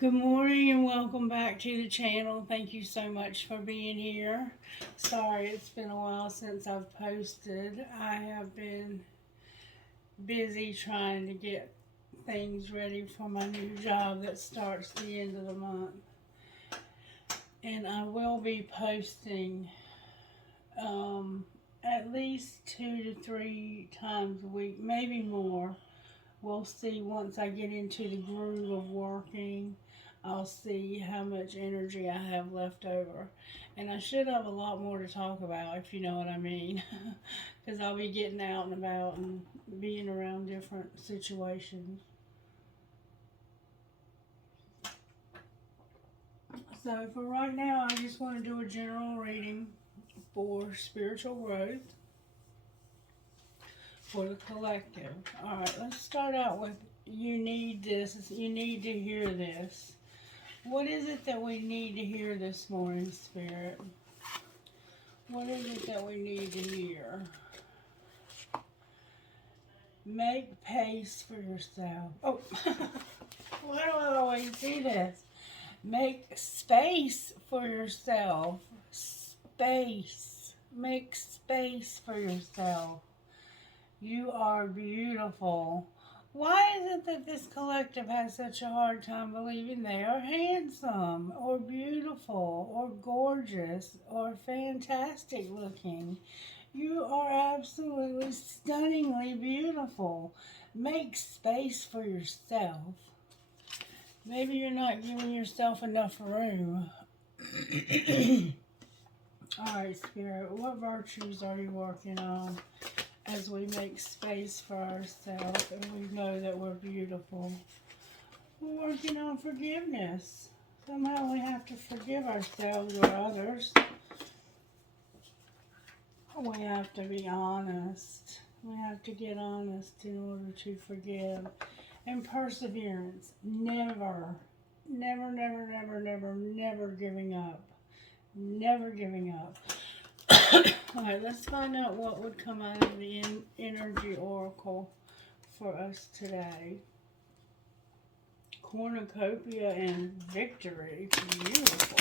Good morning and welcome back to the channel. Thank you so much for being here. Sorry, it's been a while since I've posted. I have been busy trying to get things ready for my new job that starts the end of the month. And I will be posting at least 2 to 3 times a week, maybe more. We'll see once I get into the groove of working. I'll see how much energy I have left over. And I should have a lot more to talk about, if you know what I mean. Because I'll be getting out and about and being around different situations. So for right now, I just want to do a general reading for spiritual growth for the collective. Alright, let's start out with you need this. You need to hear this. What is it that we need to hear this morning, Spirit? What is it that we need to hear? Make pace for yourself. Oh, why do I always do this? Make space for yourself. Space. Make space for yourself. You are beautiful. Why is it that this collective has such a hard time believing they are handsome or beautiful or gorgeous or fantastic looking? You are absolutely stunningly beautiful. Make space for yourself. Maybe you're not giving yourself enough room. Alright, Spirit, what virtues are you working on as we make space for ourselves and we know that we're beautiful? We're working on forgiveness. Somehow we have to forgive ourselves or others. We have to be honest. We have to get honest in order to forgive. And perseverance. Never, never, never, never, never, never giving up. Never giving up. Alright, let's find out what would come out of the energy oracle for us today. Cornucopia and victory. Beautiful.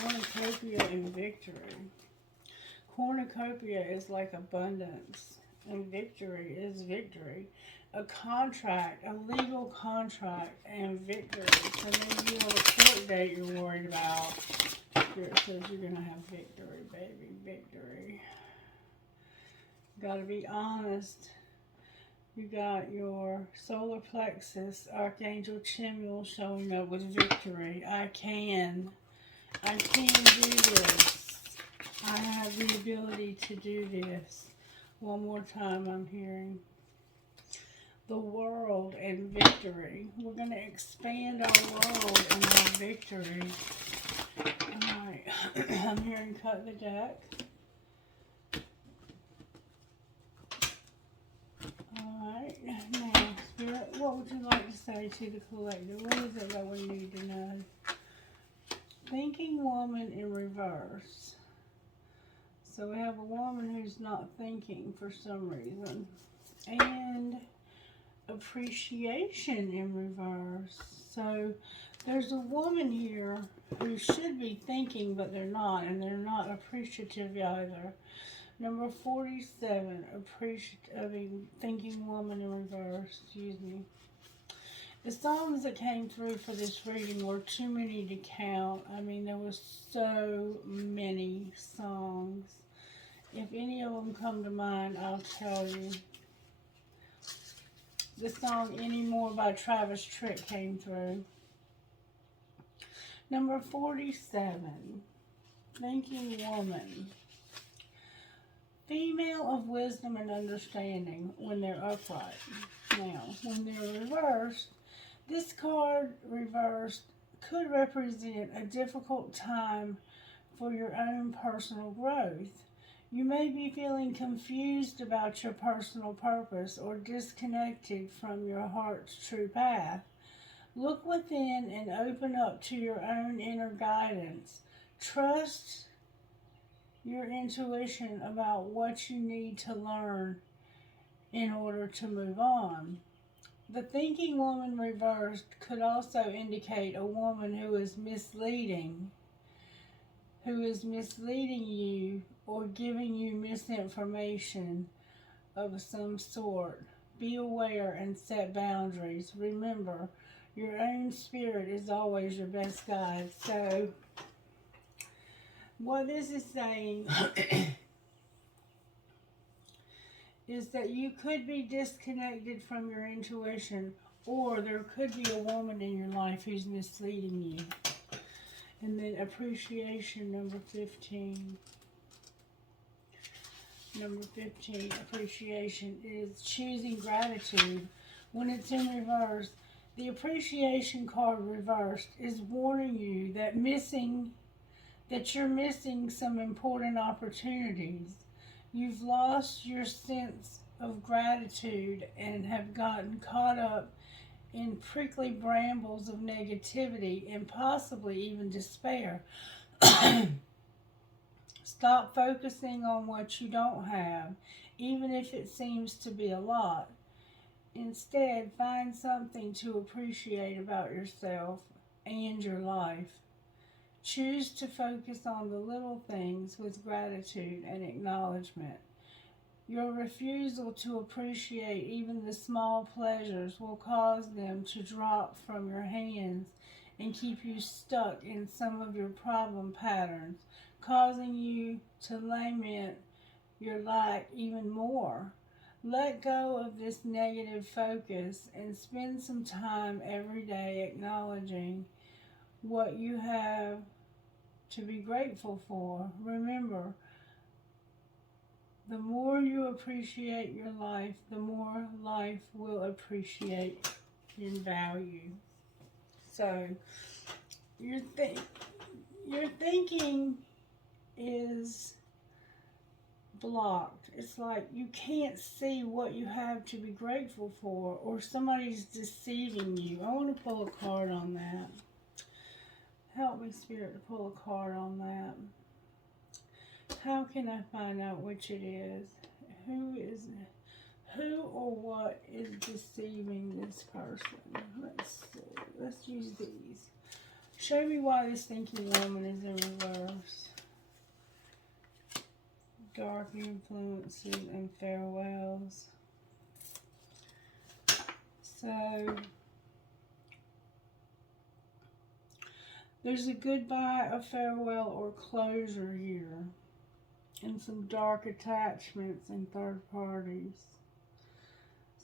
Cornucopia and victory. Cornucopia is like abundance, and victory is victory. A contract, a legal contract, and victory. So maybe you have a court date you're worried about. Spirit says you're going to have victory, baby, victory. You got to be honest. You got your solar plexus, Archangel Chimuel showing up with victory. I can do this. I have the ability to do this. One more time I'm hearing the world and victory. We're going to expand our world and our victory. Alright, I'm hearing cut the deck. Alright, now, Spirit, what would you like to say to the collective? What is it that we need to know? Thinking woman in reverse. So we have a woman who's not thinking for some reason. And appreciation in reverse. So there's a woman here who should be thinking, but they're not, and they're not appreciative either. Number 47, thinking woman in reverse, excuse me. The songs that came through for this reading were too many to count. I mean, there was so many songs. If any of them come to mind, I'll tell you. The song Anymore by Travis Tritt came through. Number 47, Thinking Woman. Female of wisdom and understanding when they're upright. Now, when they're reversed, this card reversed could represent a difficult time for your own personal growth. You may be feeling confused about your personal purpose or disconnected from your heart's true path. Look within and open up to your own inner guidance. Trust your intuition about what you need to learn in order to move on. The thinking woman reversed could also indicate a woman who is misleading you or giving you misinformation of some sort. Be aware and set boundaries. Remember, your own spirit is always your best guide. So, what this is saying is that you could be disconnected from your intuition, or there could be a woman in your life who's misleading you. And then appreciation, number 15. Number 15, appreciation, is choosing gratitude. When it's in reverse, the appreciation card reversed is warning you that you're missing some important opportunities. You've lost your sense of gratitude and have gotten caught up in prickly brambles of negativity and possibly even despair. Stop focusing on what you don't have, even if it seems to be a lot. Instead, find something to appreciate about yourself and your life. Choose to focus on the little things with gratitude and acknowledgement. Your refusal to appreciate even the small pleasures will cause them to drop from your hands and keep you stuck in some of your problem patterns, causing you to lament your lack even more. Let go of this negative focus and spend some time every day acknowledging what you have to be grateful for. Remember, the more you appreciate your life, the more life will appreciate in value. So, your thinking is blocked. It's like you can't see what you have to be grateful for, or somebody's deceiving you. I want to pull a card on that. Help me, Spirit, to pull a card on that. How can I find out which it is? Who or what is deceiving this person? Let's see. Let's use these. Show me why this thinking woman is in reverse. Dark influences and farewells. So, there's a goodbye, a farewell, or closure here. And some dark attachments and third parties.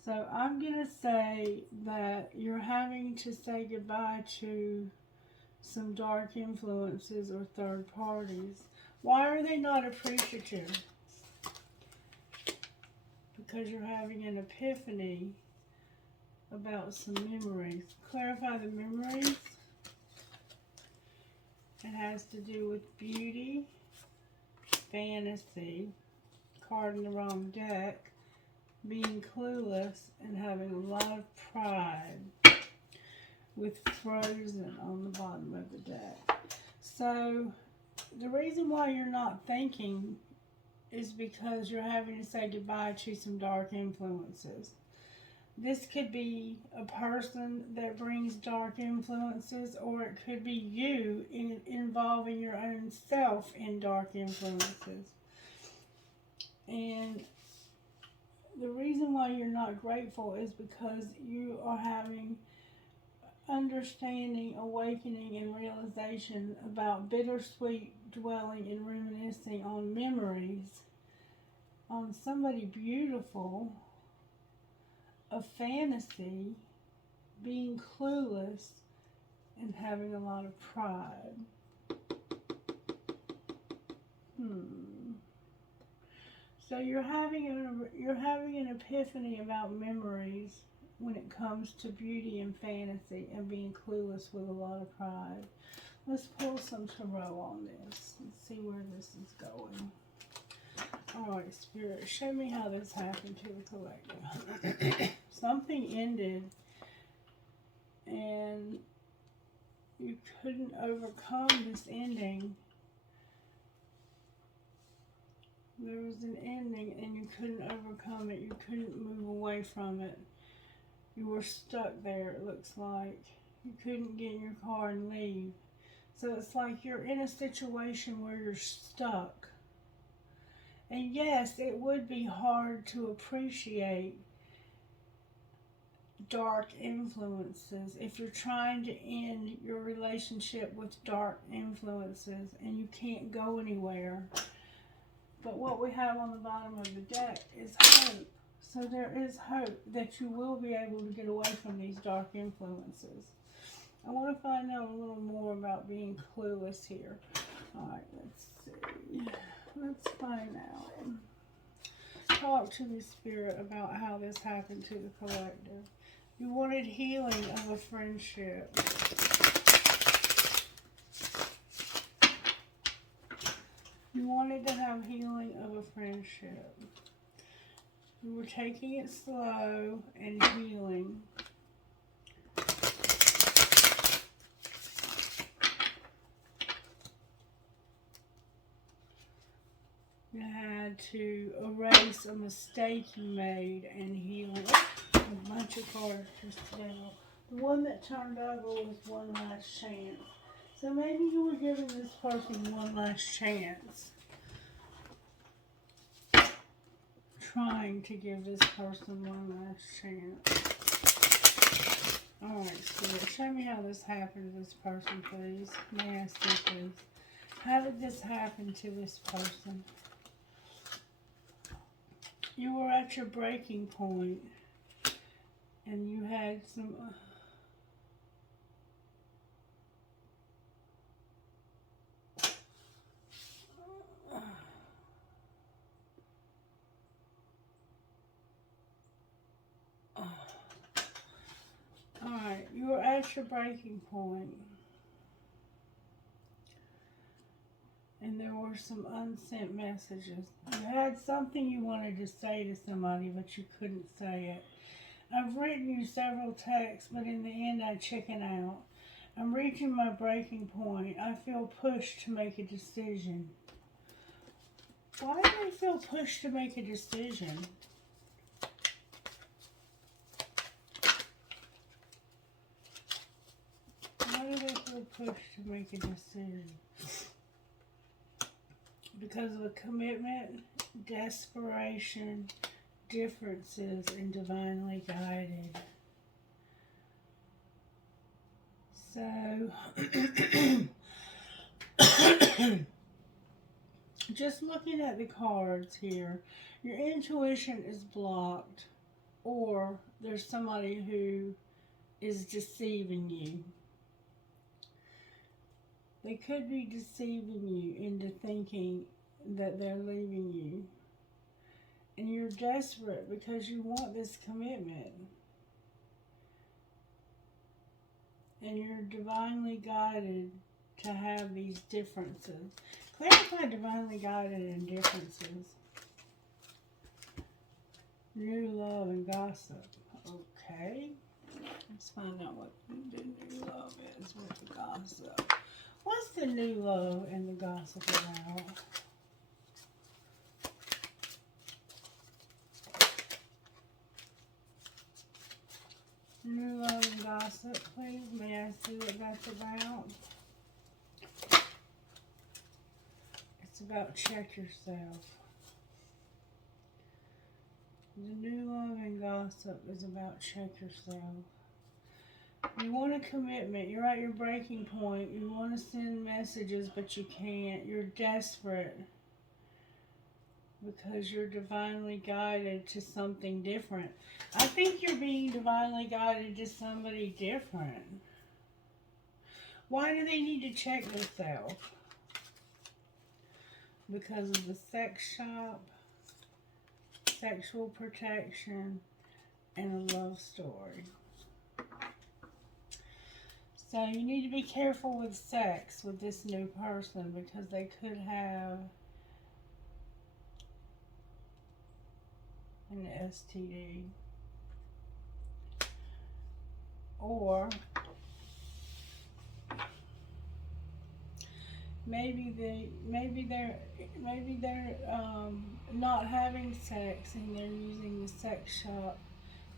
So I'm going to say that you're having to say goodbye to some dark influences or third parties. Why are they not appreciative? Because you're having an epiphany about some memories. Clarify the memories. It has to do with beauty, fantasy, card in the wrong deck, being clueless, and having a lot of pride with frozen on the bottom of the deck. So the reason why you're not thinking is because you're having to say goodbye to some dark influences. This could be a person that brings dark influences, or it could be you involving your own self in dark influences. And the reason why you're not grateful is because you are having understanding, awakening, and realization about bittersweet dwelling and reminiscing on memories on somebody beautiful, a fantasy, being clueless, and having a lot of pride. So you're having an epiphany about memories when it comes to beauty and fantasy and being clueless with a lot of pride. Let's pull some tarot on this and see where this is going. Alright, Spirit, show me how this happened to the collective. Something ended and you couldn't overcome this ending. There was an ending and you couldn't overcome it. You couldn't move away from it. You were stuck there, it looks like. You couldn't get in your car and leave. So it's like you're in a situation where you're stuck. And yes, it would be hard to appreciate dark influences if you're trying to end your relationship with dark influences and you can't go anywhere. But what we have on the bottom of the deck is hope. So there is hope that you will be able to get away from these dark influences. I want to find out a little more about being clueless here. Alright, let's see. Let's find out. Talk to the spirit about how this happened to the collective. You wanted healing of a friendship. You wanted to have healing of a friendship. You were taking it slow and healing. You had to erase a mistake you made and heal it. A bunch of cards just fell. The one that turned over was one last chance. So maybe you were giving this person one last chance. Trying to give this person one last chance. Alright, Spirit, show me how this happened to this person, please. May I see, please? How did this happen to this person? You were at your breaking point, and you had some... Alright, you were at your breaking point, and there were some unsent messages. You had something you wanted to say to somebody, but you couldn't say it. I've written you several texts, but in the end I chicken out. I'm reaching my breaking point. I feel pushed to make a decision. Why do they feel pushed to make a decision? Why do they feel pushed to make a decision? Because of a commitment, desperation, differences, and divinely guided. So, just looking at the cards here, your intuition is blocked, or there's somebody who is deceiving you. They could be deceiving you into thinking that they're leaving you. And you're desperate because you want this commitment. And you're divinely guided to have these differences. Clarify divinely guided and differences. New love and gossip. Okay. Let's find out what the new love is with the gossip. What's the new love and the gossip about? New love and gossip, please. May I see what that's about? It's about check yourself. The new love and gossip is about check yourself. You want a commitment. You're at your breaking point. You want to send messages, but you can't. You're desperate because you're divinely guided to something different. I think you're being divinely guided to somebody different. Why do they need to check themselves? Because of the sex shop, sexual protection, and a love story. So you need to be careful with sex with this new person because they could have an STD. Or maybe they're not having sex and they're using the sex shop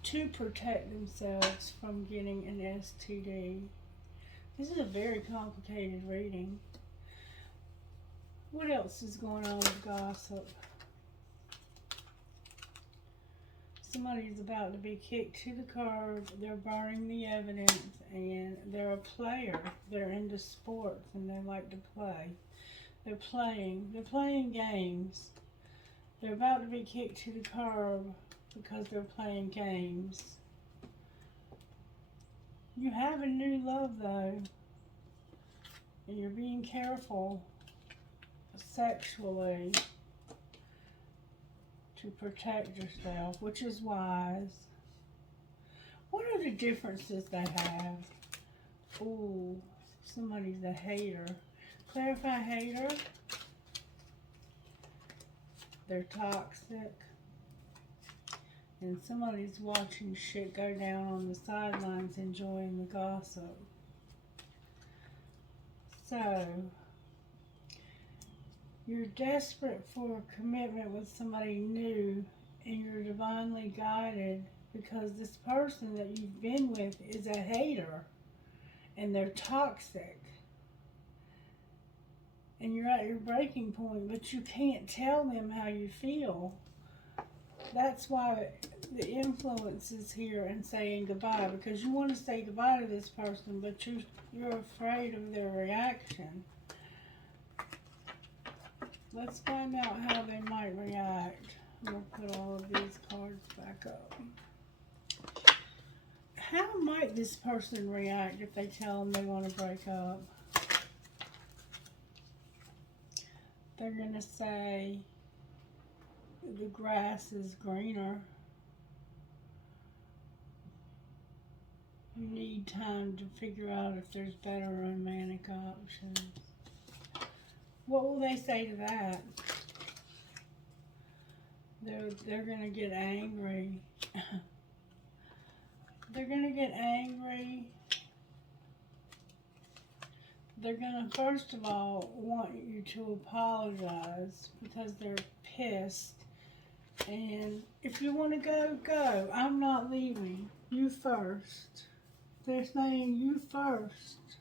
to protect themselves from getting an STD. This is a very complicated reading. What else is going on with gossip? Somebody's about to be kicked to the curb. They're burning the evidence, and they're a player. They're into sports, and they like to play. They're playing games. They're about to be kicked to the curb because they're playing games. You have a new love, though, and you're being careful sexually to protect yourself, which is wise. What are the differences they have? Ooh, somebody's a hater. Clarify hater. They're toxic. And somebody's watching shit go down on the sidelines, enjoying the gossip. So, you're desperate for a commitment with somebody new, and you're divinely guided because this person that you've been with is a hater, and they're toxic. And you're at your breaking point, but you can't tell them how you feel. That's why the influence is here and saying goodbye, because you want to say goodbye to this person, but you're afraid of their reaction. Let's find out how they might react. We'll put all of these cards back up. How might this person react if they tell them they want to break up? They're going to say the grass is greener. You need time to figure out if there's better romantic options. What will they say to that? They're going to get angry. They're going to get angry. They're going to, first of all, want you to apologize because they're pissed. And if you want to go, go. I'm not leaving. You first. They're saying you first.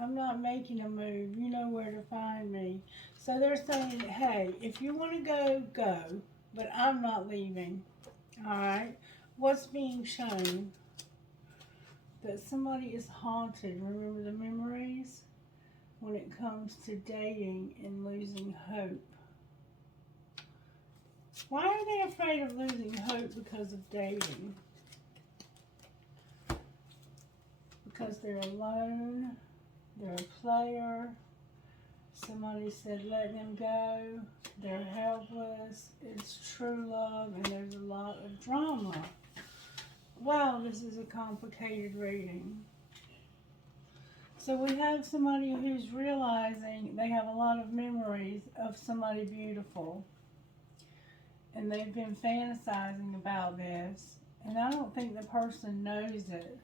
I'm not making a move. You know where to find me. So they're saying, hey, if you want to go, go. But I'm not leaving. Alright? What's being shown? That somebody is haunted. Remember the memories? When it comes to dating and losing hope. Why are they afraid of losing hope because of dating? Because they're alone. They're a player. Somebody said let them go. They're helpless. It's true love, and there's a lot of drama. Wow, this is a complicated reading. So we have somebody who's realizing they have a lot of memories of somebody beautiful. And they've been fantasizing about this. And I don't think the person knows it.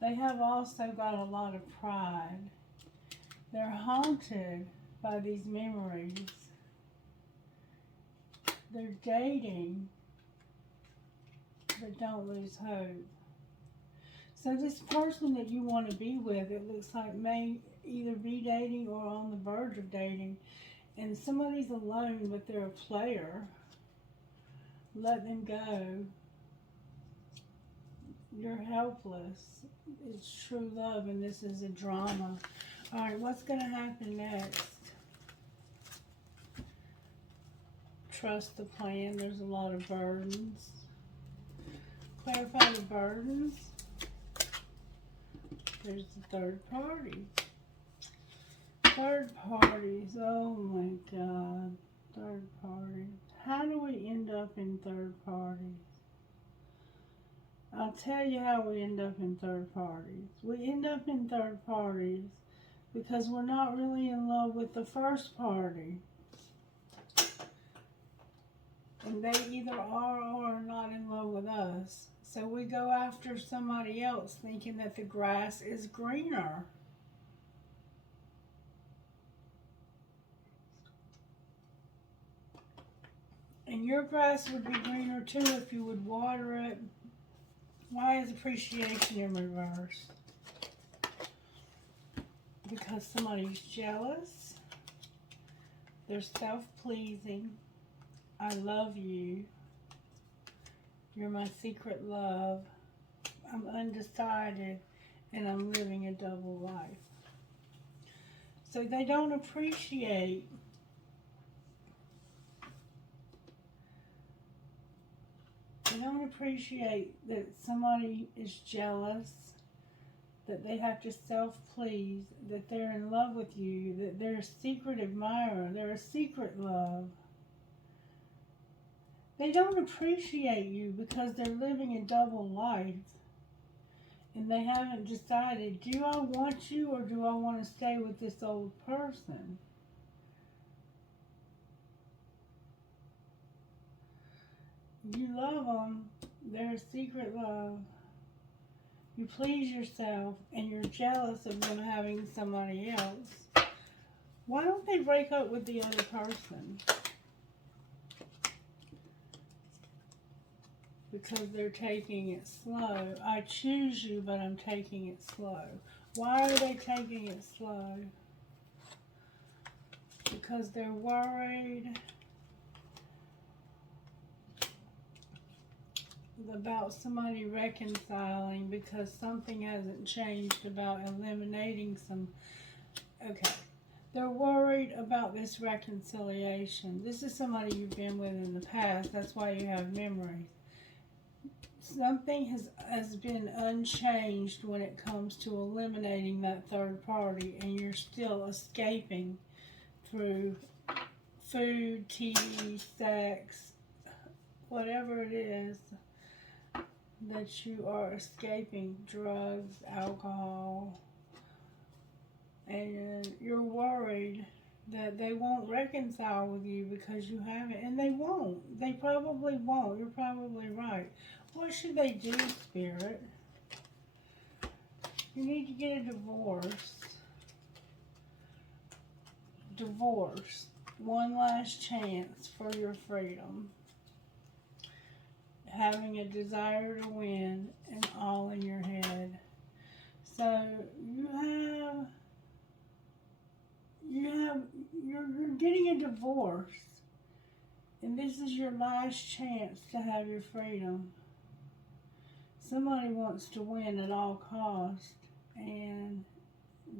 They have also got a lot of pride. They're haunted by these memories. They're dating, but don't lose hope. So this person that you want to be with, it looks like may either be dating or on the verge of dating. And somebody's alone, but they're a player. Let them go. You're helpless. It's true love, and this is a drama. All right, what's going to happen next? Trust the plan. There's a lot of burdens. Clarify the burdens. There's the third party. Third parties. Oh my God. Third party. How do we end up in third parties? I'll tell you how we end up in third parties. We end up in third parties because we're not really in love with the first party. And they either are or are not in love with us. So we go after somebody else thinking that the grass is greener. And your grass would be greener too if you would water it. Why is appreciation in reverse? Because somebody's jealous. They're self-pleasing. I love you. You're my secret love. I'm undecided and I'm living a double life. So they don't appreciate that somebody is jealous, that they have to self-please, that they're in love with you, that they're a secret admirer, they're a secret love. They don't appreciate you because they're living a double life. And they haven't decided, do I want you or do I want to stay with this old person? You love them. They're a secret love. You please yourself and you're jealous of them having somebody else. Why don't they break up with the other person? Because they're taking it slow. I choose you, but I'm taking it slow. Why are they taking it slow? Because they're worried about somebody reconciling, because something hasn't changed about eliminating some. Okay. They're worried about this reconciliation. This is somebody you've been with in the past. That's why you have memories. Something has been unchanged when it comes to eliminating that third party, and you're still escaping through food, TV, sex, whatever it is that you are escaping, drugs, alcohol, and you're worried that they won't reconcile with you because you haven't, and they won't. They probably won't. You're probably right. What should they do, Spirit? You need to get a divorce. Divorce. One last chance for your freedom. Having a desire to win and all in your head. So you're getting a divorce. And this is your last chance to have your freedom. Somebody wants to win at all costs, and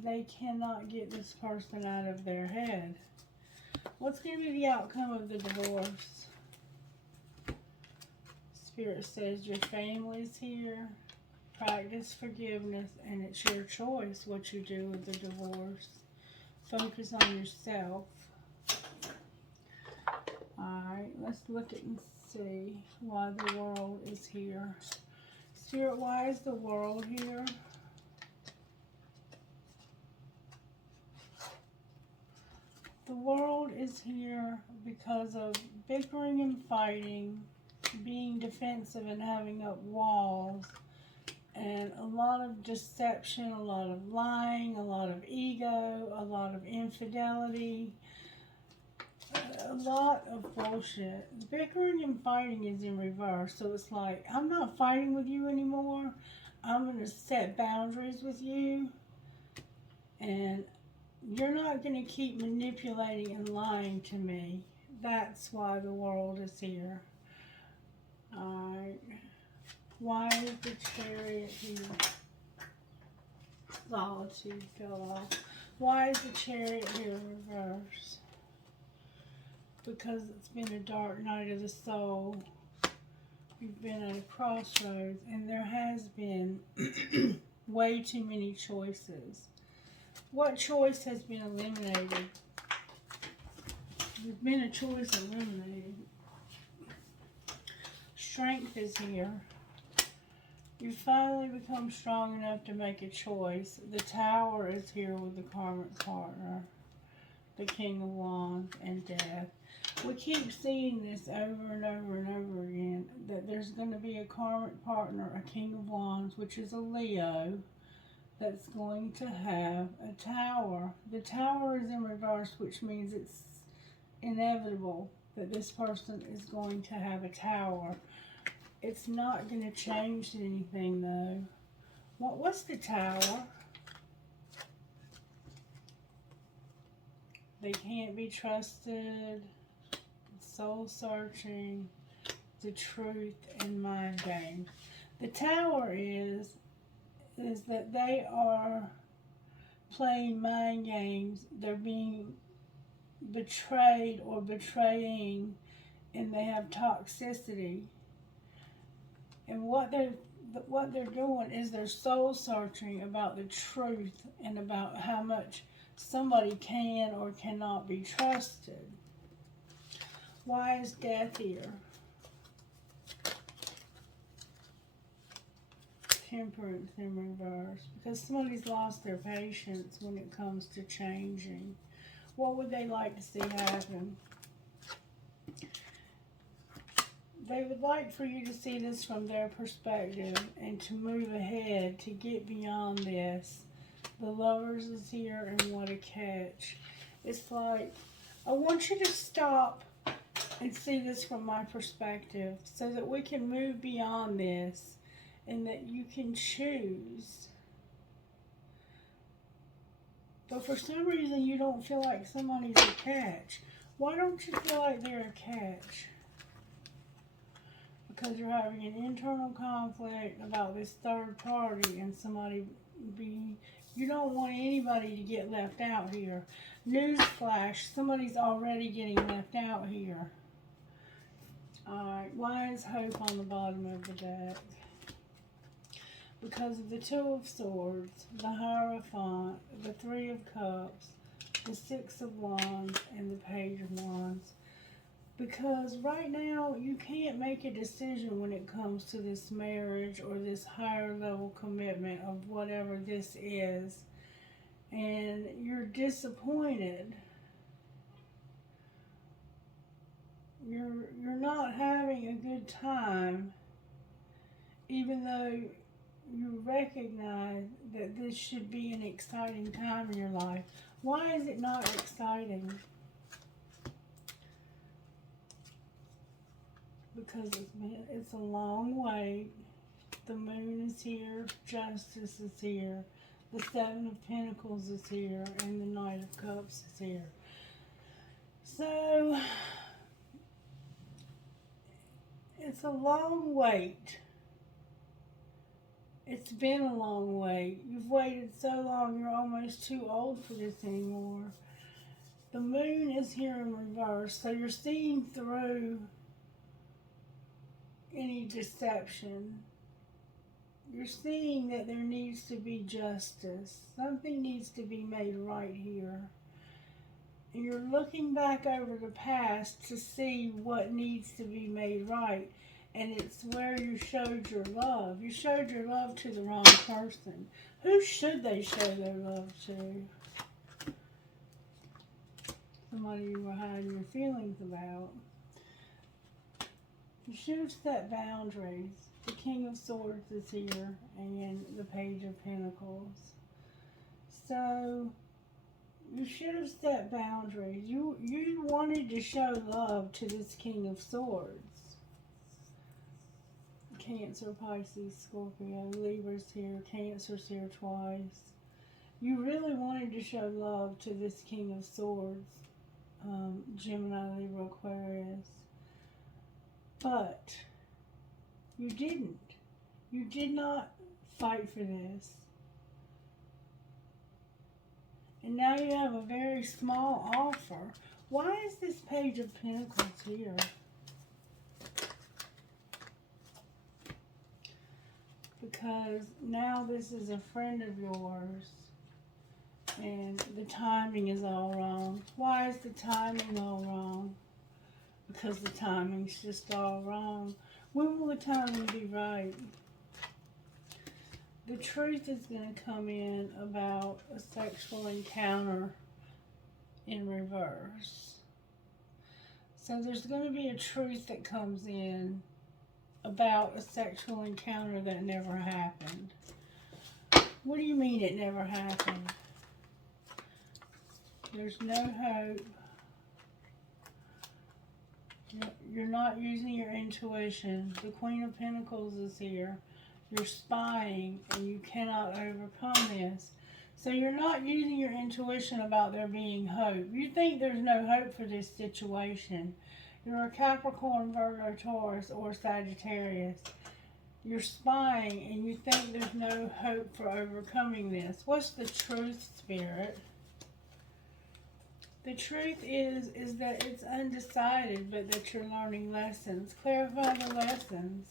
they cannot get this person out of their head. What's going to be the outcome of the divorce? Spirit says your family's here. Practice forgiveness, and it's your choice what you do with the divorce. Focus on yourself. Alright, let's look at and see why the world is here. Spirit, why is the world here? The world is here because of bickering and fighting, being defensive and having up walls, and a lot of deception, a lot of lying, a lot of ego, a lot of infidelity, a lot of bullshit. Bickering and fighting is in reverse. So it's like, I'm not fighting with you anymore. I'm going to set boundaries with you. And you're not going to keep manipulating and lying to me. That's why the world is here. Alright. Why is the Chariot here? Solitude fell off. Why is the Chariot here reversed? Because it's been a dark night of the soul. You've been at a crossroads, and there has been way too many choices. What choice has been eliminated? There's been a choice eliminated. Strength is here. You finally become strong enough to make a choice. The Tower is here with the karmic partner. The King of Wands and Death. We keep seeing this over and over and over again, that there's going to be a karmic partner, a King of Wands, which is a Leo, that's going to have a Tower. The Tower is in reverse, which means it's inevitable. that this person is going to have a tower. It's not going to change anything though. What's the tower? They can't be trusted, soul searching, the truth, and mind game. The tower is that they are playing mind games. They're being betrayed or betraying, and they have toxicity. And what they're doing is they're soul searching about the truth and about how much somebody can or cannot be trusted. Why is death here? Temperance in reverse. Because somebody's lost their patience when it comes to changing. What would they like to see happen? They would like for you to see this from their perspective and to move ahead, to get beyond this. The Lovers is here, and what a catch. It's like, I want you to stop and see this from my perspective so that we can move beyond this and that you can choose. But for some reason you don't feel like somebody's a catch. Why don't you feel like they're a catch? Because you're having an internal conflict about this third party and somebody you don't want anybody to get left out here. Newsflash, somebody's already getting left out here. Alright, why is hope on the bottom of the deck? Because of the Two of Swords, the Hierophant, the Three of Cups, the Six of Wands, and the Page of Wands. Because right now, you can't make a decision when it comes to this marriage or this higher level commitment of whatever this is. And you're disappointed. You're not having a good time, even though you recognize that this should be an exciting time in your life. Why is it not exciting? Because it's a long wait. The Moon is here, Justice is here, the Seven of Pentacles is here, and the Knight of Cups is here. So, it's a long wait. It's been a long wait. You've waited so long, you're almost too old for this anymore. The Moon is here in reverse, so you're seeing through any deception. You're seeing that there needs to be justice. Something needs to be made right here. And you're looking back over the past to see what needs to be made right. And it's where you showed your love. You showed your love to the wrong person. Who should they show their love to? Somebody you were hiding your feelings about. You should have set boundaries. The King of Swords is here, and the Page of Pentacles. So, you should have set boundaries. You wanted to show love to this King of Swords. Cancer, Pisces, Scorpio, Libra's here, Cancer's here twice. You really wanted to show love to this King of Swords, Gemini, Libra, Aquarius. But you didn't. You did not fight for this. And now you have a very small offer. Why is this Page of Pentacles here? Because now this is a friend of yours. And the timing is all wrong. Why is the timing all wrong? Because the timing's just all wrong. When will the timing be right? The truth is going to come in about a sexual encounter in reverse. So there's going to be a truth that comes in about a sexual encounter that never happened. What do you mean it never happened? There's no hope. You're not using your intuition. The Queen of Pentacles is here. You're spying, and you cannot overcome this. So you're not using your intuition about there being hope. You think there's no hope for this situation. You're a Capricorn, Virgo, Taurus, or Sagittarius. You're spying, and you think there's no hope for overcoming this. What's the truth, Spirit? The truth is that it's undecided, but that you're learning lessons. Clarify the lessons.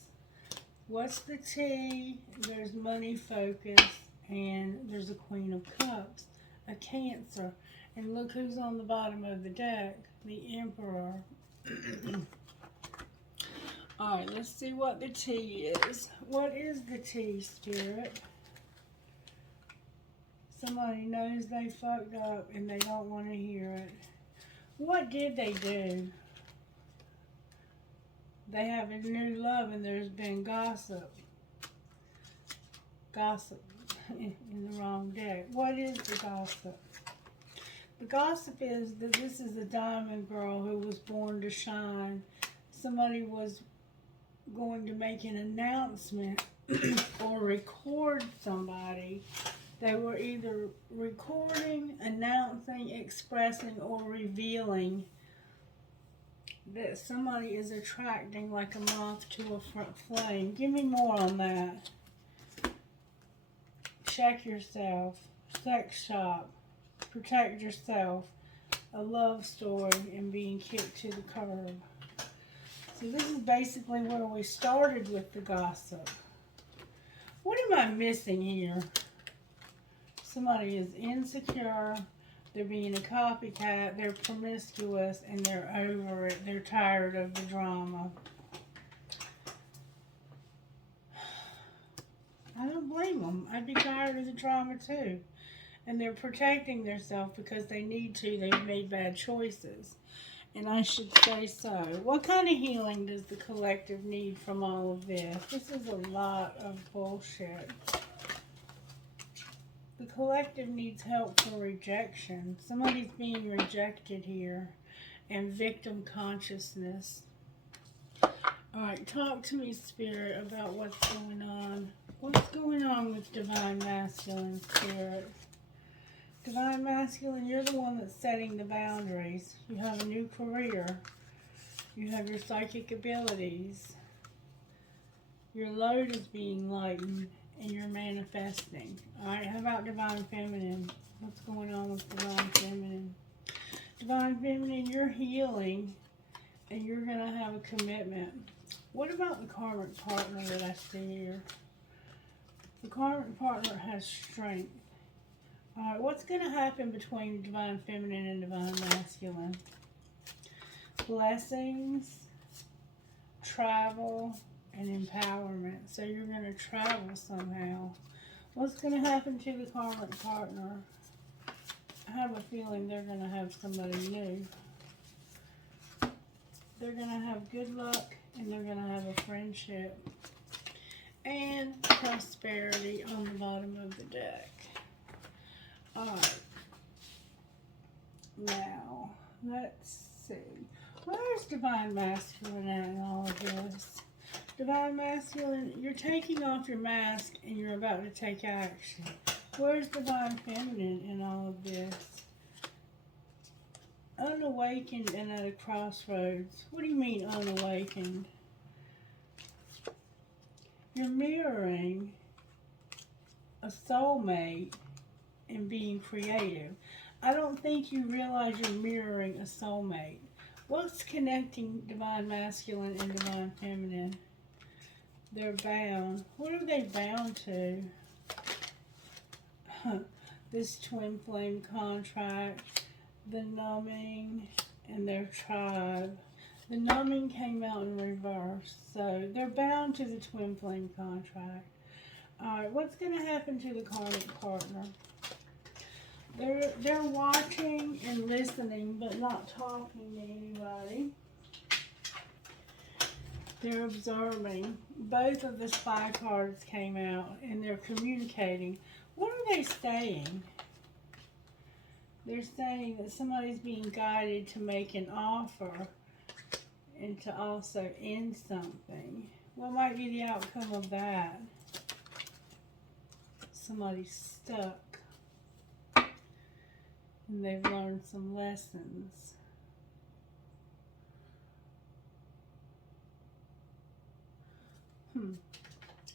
What's the T? There's money focus, and there's a Queen of Cups, a Cancer. And look who's on the bottom of the deck, the Emperor. Alright, let's see what the T is. What is the T, Spirit? Somebody knows they fucked up and they don't want to hear it. What did they do? They have a new love and there's been gossip. Gossip in the wrong deck. What is the gossip? The gossip is that this is a diamond girl who was born to shine. Somebody was going to make an announcement or record somebody. They were either recording, announcing, expressing, or revealing that somebody is attracting like a moth to a flame. Give me more on that. Check yourself. Sex shop. Protect yourself. A love story and being kicked to the curb. So this is basically where we started with the gossip. What am I missing here? Somebody is insecure, they're being a copycat, they're promiscuous, and they're over it. They're tired of the drama. I don't blame them. I'd be tired of the drama too. And they're protecting themselves because they need to. They've made bad choices. And I should say so. What kind of healing does the collective need from all of this? This is a lot of bullshit. The collective needs help for rejection. Somebody's being rejected here. And victim consciousness. Alright, talk to me, Spirit, about what's going on. What's going on with Divine Masculine, Spirit? Divine Masculine, you're the one that's setting the boundaries. You have a new career. You have your psychic abilities. Your load is being lightened. And you're manifesting. Alright, how about Divine Feminine? What's going on with Divine Feminine? Divine Feminine, you're healing. And you're going to have a commitment. What about the karmic partner that I see here? The karmic partner has strength. Alright, what's going to happen between Divine Feminine and Divine Masculine? Blessings, travel, and empowerment. So you're going to travel somehow. What's going to happen to the karmic partner? I have a feeling they're going to have somebody new. They're going to have good luck and they're going to have a friendship. And prosperity on the bottom of the deck. Alright. Now, let's see. Where's Divine Masculine at in all of this? Divine Masculine, you're taking off your mask and you're about to take action. Where's Divine Feminine in all of this? Unawakened and at a crossroads. What do you mean unawakened? You're mirroring a soulmate and being creative. I don't think you realize you're mirroring a soulmate. What's connecting Divine Masculine and Divine Feminine? They're bound. What are they bound to? This twin flame contract, the numbing, and their tribe. The numbing came out in reverse. So they're bound to the twin flame contract. Alright, what's going to happen to the karmic partner? They're watching and listening, but not talking to anybody. They're observing. Both of the spy cards came out, and they're communicating. What are they saying? They're saying that somebody's being guided to make an offer, and to also end something. What might be the outcome of that? Somebody's stuck and they've learned some lessons.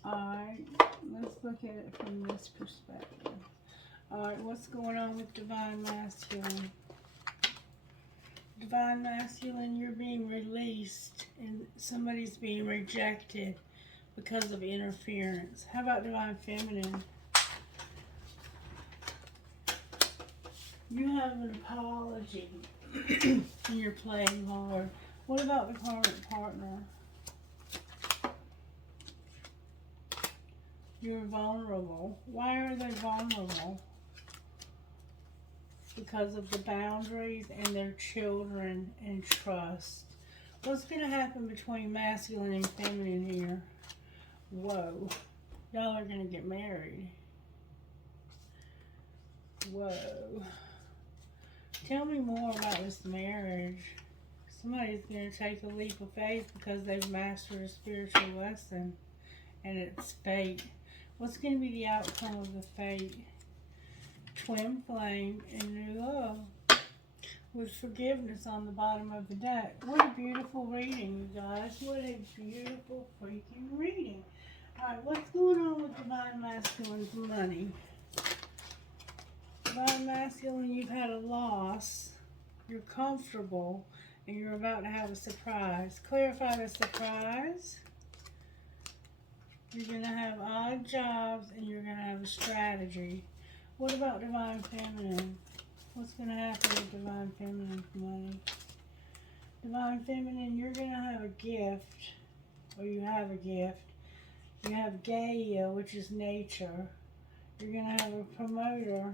Alright, let's look at it from this perspective. Alright, what's going on with Divine Masculine? Divine Masculine, you're being released and somebody's being rejected because of interference. How about Divine Feminine? You have an apology and you're playing hard. What about the karmic partner? You're vulnerable. Why are they vulnerable? Because of the boundaries and their children and trust. What's going to happen between masculine and feminine here? Whoa. Y'all are going to get married. Whoa. Tell me more about this marriage. Somebody's going to take a leap of faith because they've mastered a spiritual lesson. And it's fate. What's going to be the outcome of the fate? Twin flame and new love. With forgiveness on the bottom of the deck. What a beautiful reading, you guys. What a beautiful freaking reading. Alright, what's going on with Divine Masculine's money? Divine Masculine, you've had a loss. You're comfortable. And you're about to have a surprise. Clarify the surprise. You're going to have odd jobs and you're going to have a strategy. What about Divine Feminine? What's going to happen with Divine Feminine's money? Divine Feminine, you're going to have a gift. Or you have a gift. You have Gaia, which is nature. You're going to have a promoter.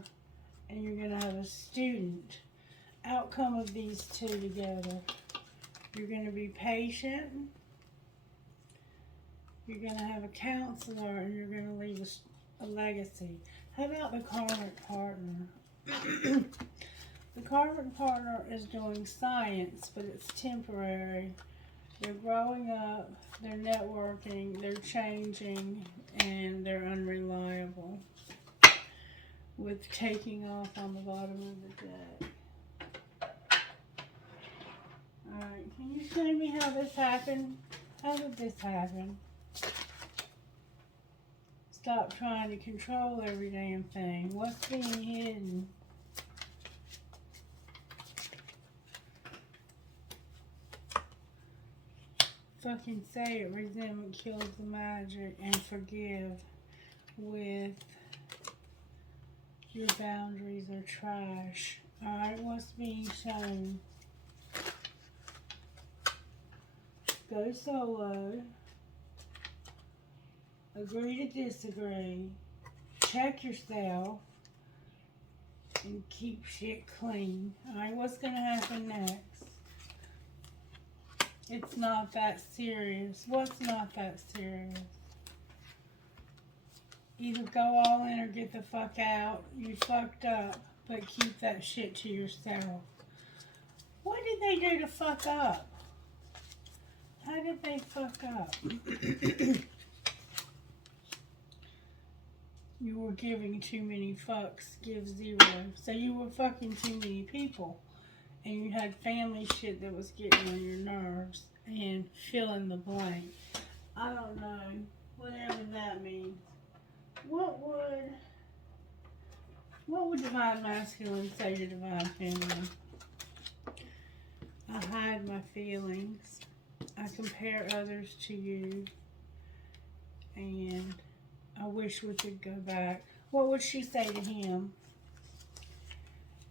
And you're going to have a student. Outcome of these two together. You're going to be patient. You're going to have a counselor and you're going to leave a legacy. How about the karmic partner? The karmic partner is doing science, but it's temporary. They're growing up, they're networking, they're changing, and they're unreliable. With taking off on the bottom of the deck. Alright, can you show me how this happened? How did this happen? Stop trying to control every damn thing. What's being hidden? Fucking say it. Resentment kills the magic. And forgive with your boundaries are trash. Alright, what's being shown? Go solo. Agree to disagree. Check yourself. And keep shit clean. Alright, what's going to happen next? It's not that serious. What's not that serious? Either go all in or get the fuck out. You fucked up. But keep that shit to yourself. What did they do to fuck up? How did they fuck up? You were giving too many fucks, give zero. So you were fucking too many people. And you had family shit that was getting on your nerves. And fill in the blank. I don't know. Whatever that means. What would Divine Masculine say to Divine Feminine? I hide my feelings. I compare others to you. And I wish we could go back. What would she say to him?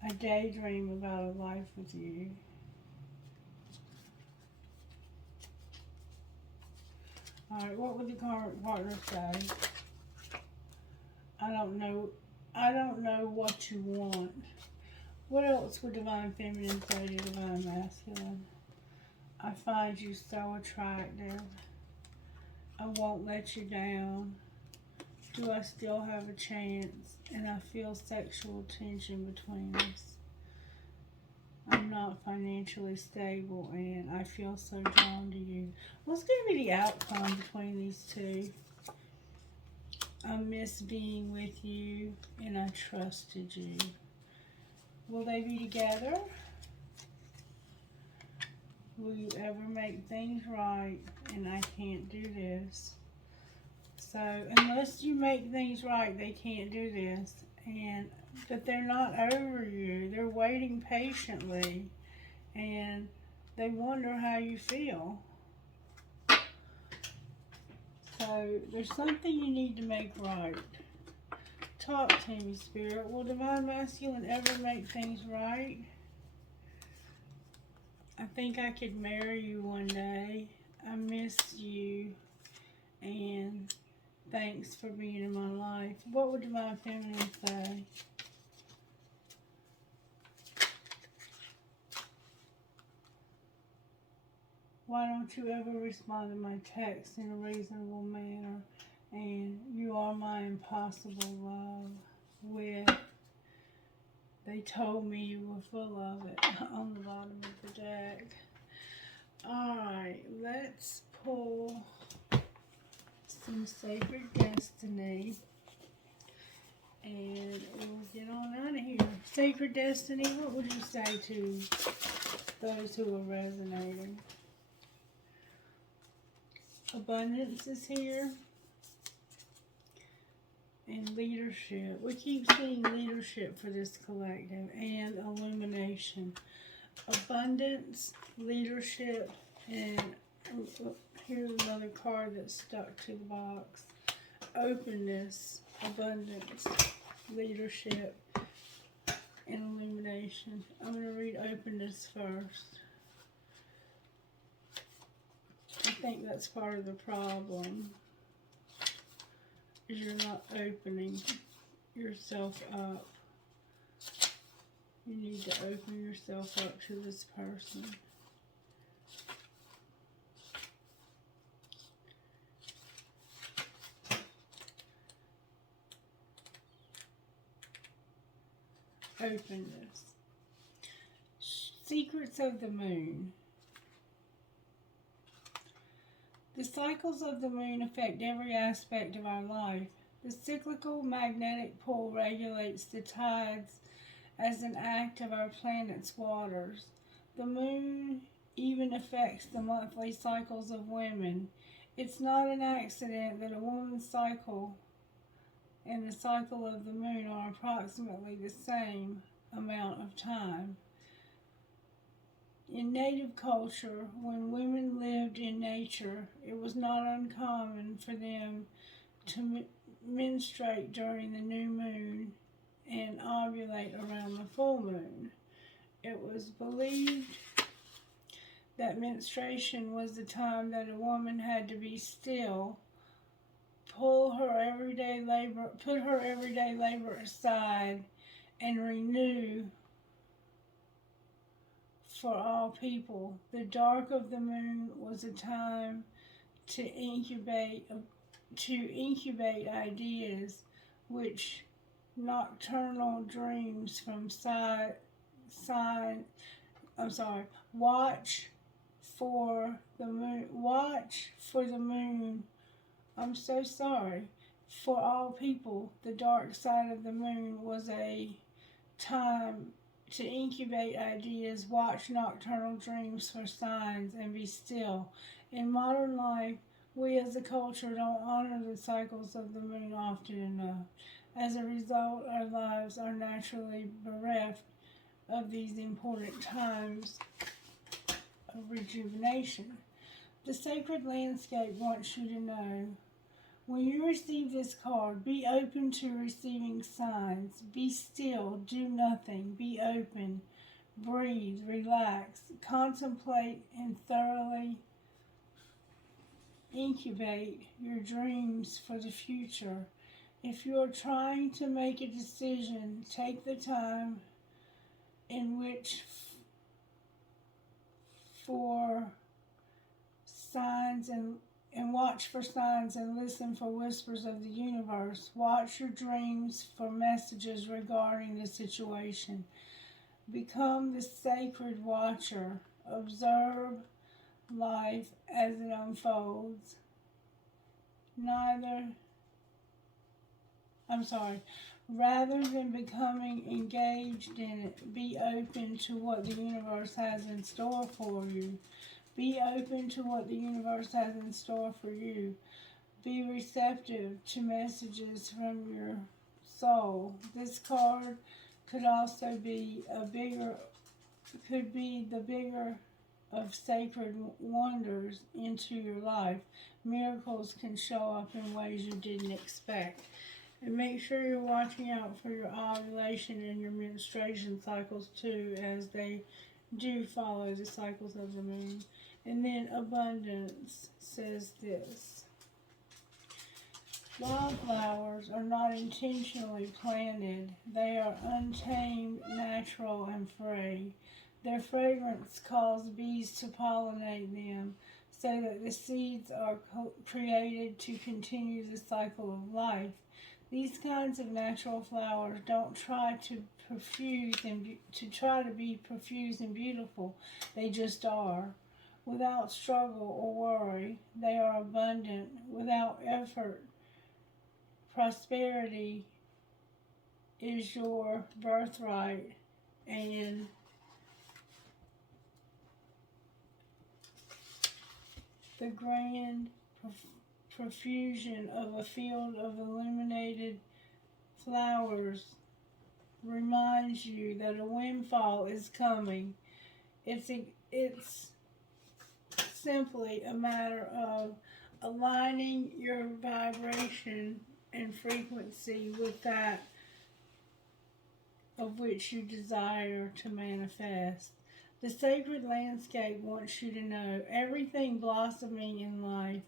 I daydream about a life with you. Alright, what would the current partner say? I don't know what you want. What else would Divine Feminine say to Divine Masculine? I find you so attractive. I won't let you down. Do I still have a chance? And I feel sexual tension between us. I'm not financially stable and I feel so drawn to you. What's going to be the outcome between these two? I miss being with you and I trusted you. Will they be together? Will you ever make things right? And I can't do this. So unless you make things right, they can't do this. But they're not over you. They're waiting patiently. And they wonder how you feel. So there's something you need to make right. Talk to me, Spirit. Will Divine Masculine ever make things right? I think I could marry you one day. I miss you. And thanks for being in my life. What would Divine Feminine say? Why don't you ever respond to my text in a reasonable manner? And you are my impossible love. They told me you were full of it on the bottom of the deck. Alright, let's pull some Sacred Destiny. And we'll get on out of here. Sacred Destiny, what would you say to those who are resonating? Abundance is here. And leadership. We keep seeing leadership for this collective. And illumination. Abundance, leadership, and here's another card that's stuck to the box. Openness, abundance, leadership, and illumination. I'm going to read openness first. I think that's part of the problem. Is you're not opening yourself up. You need to open yourself up to this person. Openness. Secrets of the moon. The cycles of the moon affect every aspect of our life. The cyclical magnetic pull regulates the tides as an act of our planet's waters. The moon even affects the monthly cycles of women. It's not an accident that a woman's cycle and the cycle of the moon are approximately the same amount of time. In native culture, when women lived in nature, it was not uncommon for them to menstruate during the new moon and ovulate around the full moon. It was believed that menstruation was the time that a woman had to be still, put her everyday labor aside, and renew for all people. The dark of the moon was a time to incubate ideas, which nocturnal dreams from watch for the moon. I'm so sorry. For all people, the dark side of the moon was a time to incubate ideas, watch nocturnal dreams for signs, and be still. In modern life, we as a culture don't honor the cycles of the moon often enough. As a result, our lives are naturally bereft of these important times of rejuvenation. The sacred landscape wants you to know, when you receive this card, be open to receiving signs. Be still, do nothing, be open, breathe, relax, contemplate, and thoroughly incubate your dreams for the future. If you are trying to make a decision, take the time in which for signs and watch for signs and listen for whispers of the universe. Watch your dreams for messages regarding the situation. Become the sacred watcher. Observe life as it unfolds. Rather than becoming engaged in it, be open to what the universe has in store for you. Be open to what the universe has in store for you. Be receptive to messages from your soul. This card could also be the bigger of sacred wonders into your life. Miracles can show up in ways you didn't expect. And make sure you're watching out for your ovulation and your menstruation cycles too, as they do follow the cycles of the moon. And then abundance says this. Wildflowers are not intentionally planted. They are untamed, natural, and free. Their fragrance calls bees to pollinate them so that the seeds are created to continue the cycle of life. These kinds of natural flowers don't try to be profuse and beautiful. They just are. Without struggle or worry, they are abundant. Without effort, prosperity is your birthright, and the grand profusion of a field of illuminated flowers reminds you that a windfall is coming. It's simply a matter of aligning your vibration and frequency with that of which you desire to manifest. The sacred landscape wants you to know everything blossoming in life.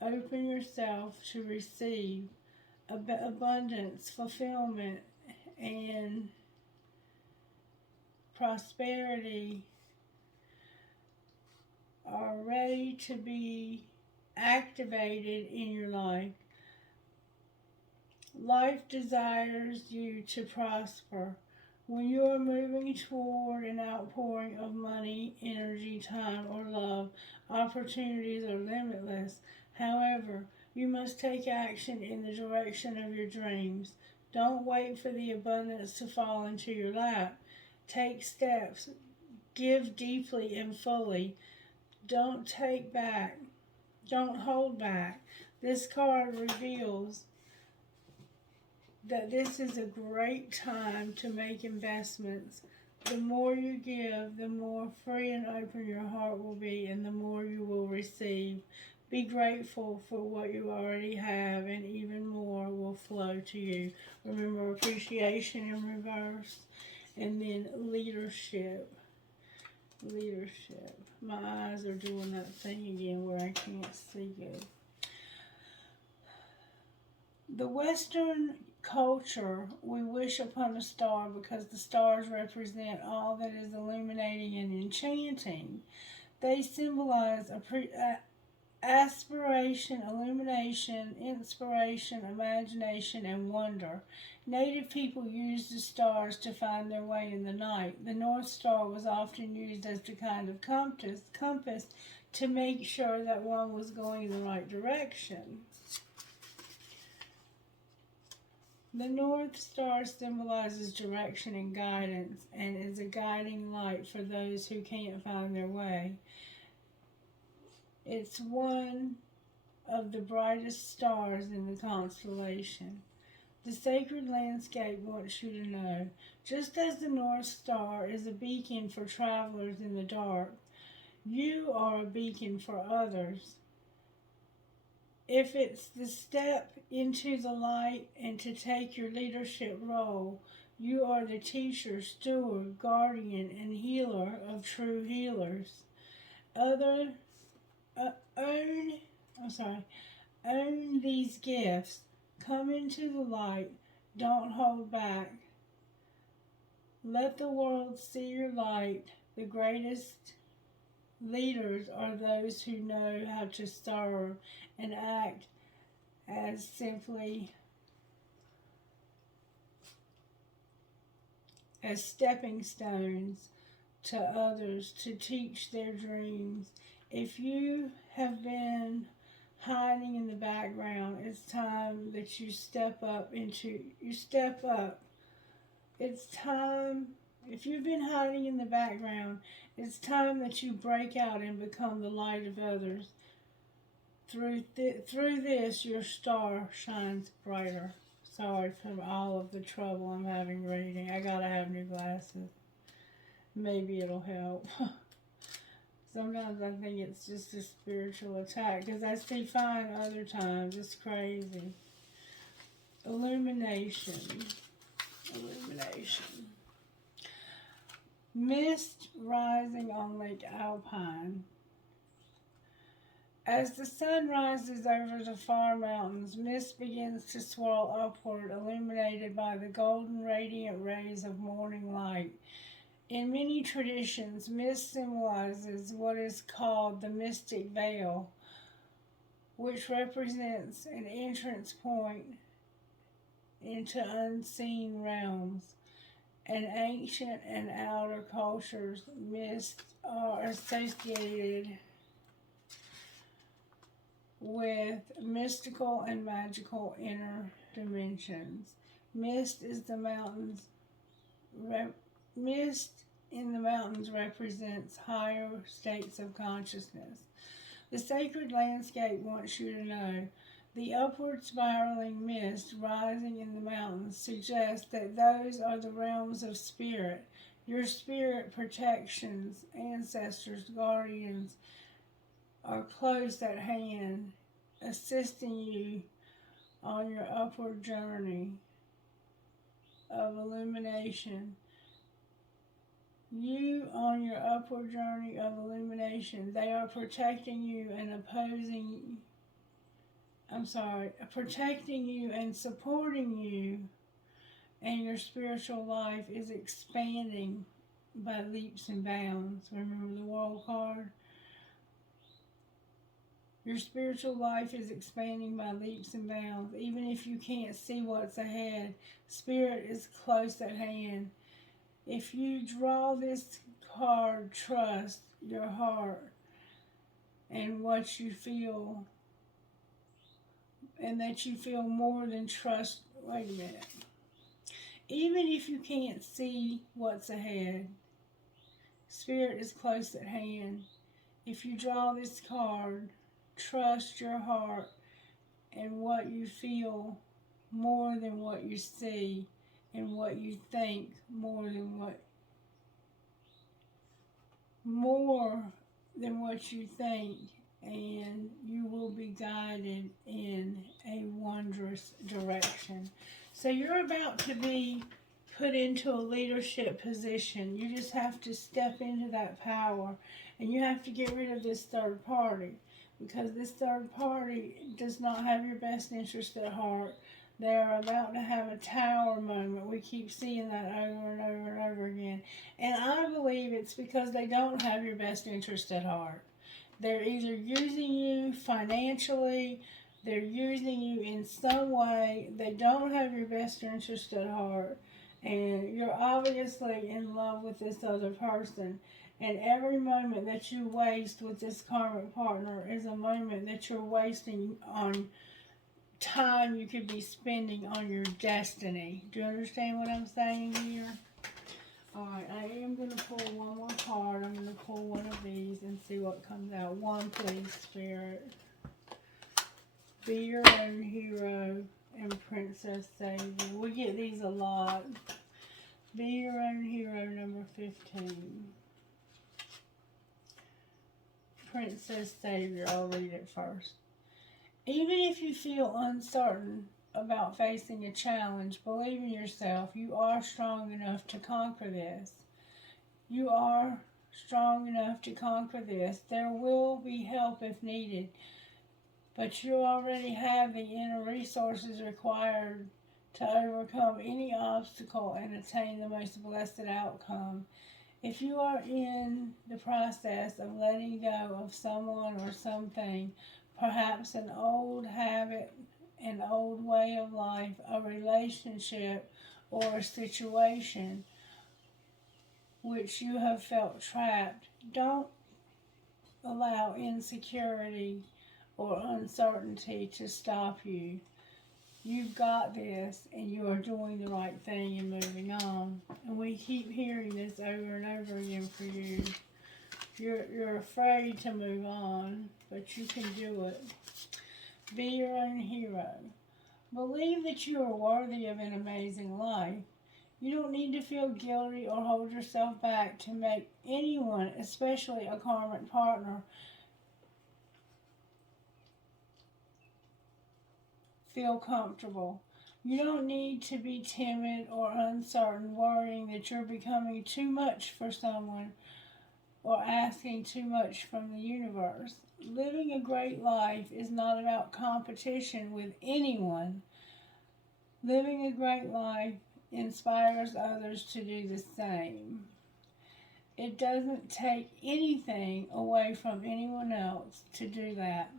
Open yourself to receive abundance, fulfillment, and prosperity are ready to be activated in your life. Life desires you to prosper. When you are moving toward an outpouring of money, energy, time, or love, opportunities are limitless. However, you must take action in the direction of your dreams. Don't wait for the abundance to fall into your lap. Take steps. Give deeply and fully. Don't hold back. This card reveals that this is a great time to make investments. The more you give, the more free and open your heart will be, and the more you will receive. Be grateful for what you already have, and even more will flow to you. Remember, appreciation in reverse, and then leadership. Leadership. My eyes are doing that thing again where I can't see good. The Western culture, we wish upon a star because the stars represent all that is illuminating and enchanting. They symbolize aspiration, illumination, inspiration, imagination, and wonder. Native people used the stars to find their way in the night. The North Star was often used as the kind of compass to make sure that one was going in the right direction. The North Star symbolizes direction and guidance, and is a guiding light for those who can't find their way. It's one of the brightest stars in the constellation. The sacred landscape wants you to know, just as the North Star is a beacon for travelers in the dark, you are a beacon for others. If it's the step into the light and to take your leadership role, you are the teacher, steward, guardian, and healer of true healers. Own these gifts. Come into the light. Don't hold back. Let the world see your light. The greatest leaders are those who know how to serve and act as stepping stones to others to teach their dreams. If you have been hiding in the background, it's time that you step up. It's time, if you've been hiding in the background, it's time that you break out and become the light of others. Through this, your star shines brighter. Sorry for all of the trouble I'm having reading. I gotta have new glasses. Maybe it'll help. Sometimes I think it's just a spiritual attack because I see fine other times. It's crazy. Illumination. Mist rising on Lake Alpine. As the sun rises over the far mountains, mist begins to swirl upward, illuminated by the golden radiant rays of morning light. In many traditions, mist symbolizes what is called the mystic veil, which represents an entrance point into unseen realms. In ancient and outer cultures, mists are associated with mystical and magical inner dimensions. Mist in the mountains represents higher states of consciousness. The sacred landscape wants you to know the upward spiraling mist rising in the mountains suggests that those are the realms of spirit. Your spirit protections, ancestors, guardians are close at hand, assisting you on your upward journey of illumination. On your upward journey of illumination, they are protecting you and protecting you and supporting you, and your spiritual life is expanding by leaps and bounds. Remember the World card? Your spiritual life is expanding by leaps and bounds. Even if you can't see what's ahead, Spirit is close at hand. If you draw this card, trust your heart and what you feel, and that you feel more than trust. Wait a minute. Even if you can't see what's ahead, Spirit is close at hand. If you draw this card, trust your heart and what you feel more than what you see, and what you think more than what you think, and you will be guided in a wondrous direction. So you're about to be put into a leadership position. You just have to step into that power, and you have to get rid of this third party, because this third party does not have your best interest at heart. They are about to have a tower moment. We keep seeing that over and over and over again. And I believe it's because they don't have your best interest at heart. They're either using you financially, they're using you in some way. They don't have your best interest at heart. And you're obviously in love with this other person. And every moment that you waste with this karmic partner is a moment that you're wasting on time you could be spending on your destiny. Do you understand what I'm saying here? Alright, I am going to pull one more card. I'm going to pull one of these and see what comes out. One, please, Spirit. Be your own hero and Princess Savior. We get these a lot. Be your own hero, number 15. Princess Savior. I'll read it first. Even if you feel uncertain about facing a challenge, believe in yourself. You are strong enough to conquer this. You are strong enough to conquer this. There will be help if needed, but you already have the inner resources required to overcome any obstacle and attain the most blessed outcome. If you are in the process of letting go of someone or something, perhaps an old habit, an old way of life, a relationship, or a situation, which you have felt trapped. Don't allow insecurity or uncertainty to stop you. You've got this, and you are doing the right thing and moving on. And we keep hearing this over and over again for you. You're afraid to move on, but you can do it. Be your own hero. Believe that you are worthy of an amazing life. You don't need to feel guilty or hold yourself back to make anyone, especially a karmic partner, feel comfortable. You don't need to be timid or uncertain, worrying that you're becoming too much for someone or asking too much from the universe. Living a great life is not about competition with anyone. Living a great life inspires others to do the same. It doesn't take anything away from anyone else to do that.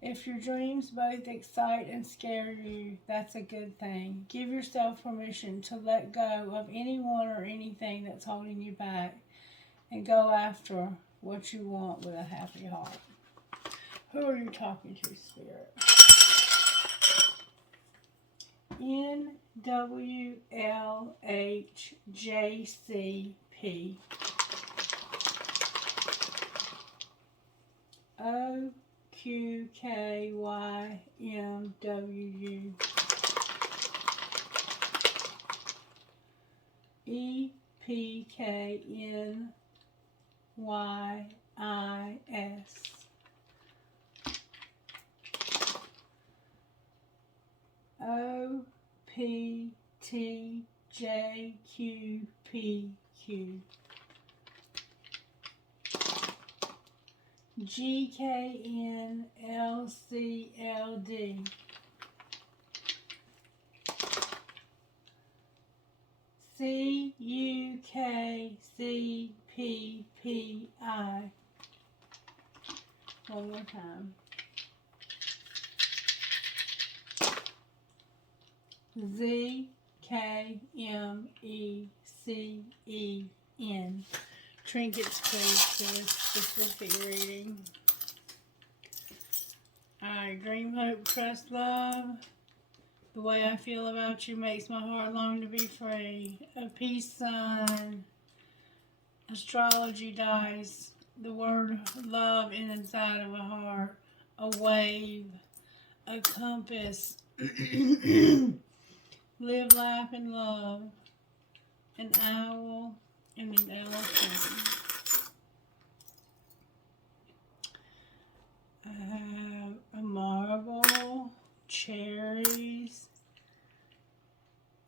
If your dreams both excite and scare you, that's a good thing. Give yourself permission to let go of anyone or anything that's holding you back and go after what you want with a happy heart. Who are you talking to, Spirit? NWLHJCP. OQKYMWU. EPKNYIS. OPTJQPQ. GKNLCLD. CUKCPPI. One more time. ZKMECEN. Trinkets, please, for this specific reading. Alright, dream, hope, trust, love. The way I feel about you makes my heart long to be free. A peace sign. Astrology dice. The word love inside of a heart. A wave. A compass. Live, laugh, and love. An owl and an elephant. A marble, cherries,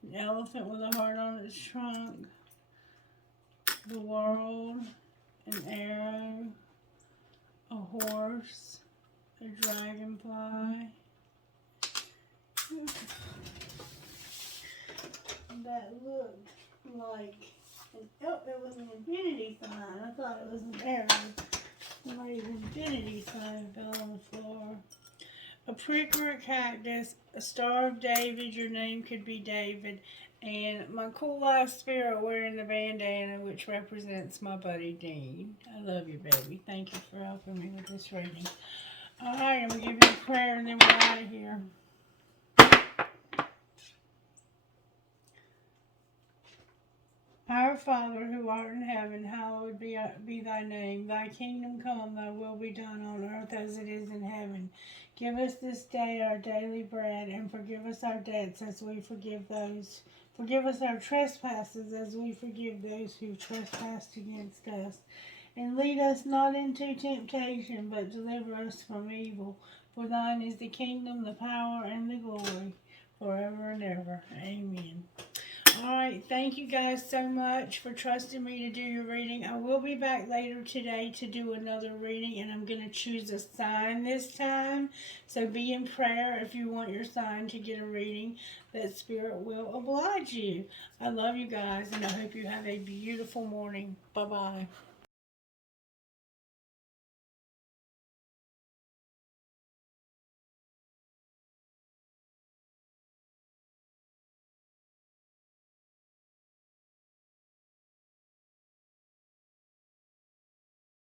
an elephant with a heart on its trunk, the world, an arrow, a horse, a dragonfly. That looked like it was an infinity sign. I thought it was an arrow. Somebody's infinity sign fell on the floor. A prickler, a cactus, a Star of David. Your name could be David. And my cool life spirit wearing the bandana, which represents my buddy Dean. I love you, baby. Thank you for helping me with this reading. Alright, I'm going to give you a prayer and then we're out of here. Our Father, who art in heaven, hallowed be thy name. Thy kingdom come, thy will be done on earth as it is in heaven. Give us this day our daily bread, and forgive us our debts as we forgive those. Forgive us our trespasses as we forgive those who trespassed against us. And lead us not into temptation, but deliver us from evil. For thine is the kingdom, the power, and the glory, forever and ever. Amen. Alright, thank you guys so much for trusting me to do your reading. I will be back later today to do another reading, and I'm going to choose a sign this time. So be in prayer if you want your sign to get a reading. That Spirit will oblige you. I love you guys, and I hope you have a beautiful morning. Bye-bye.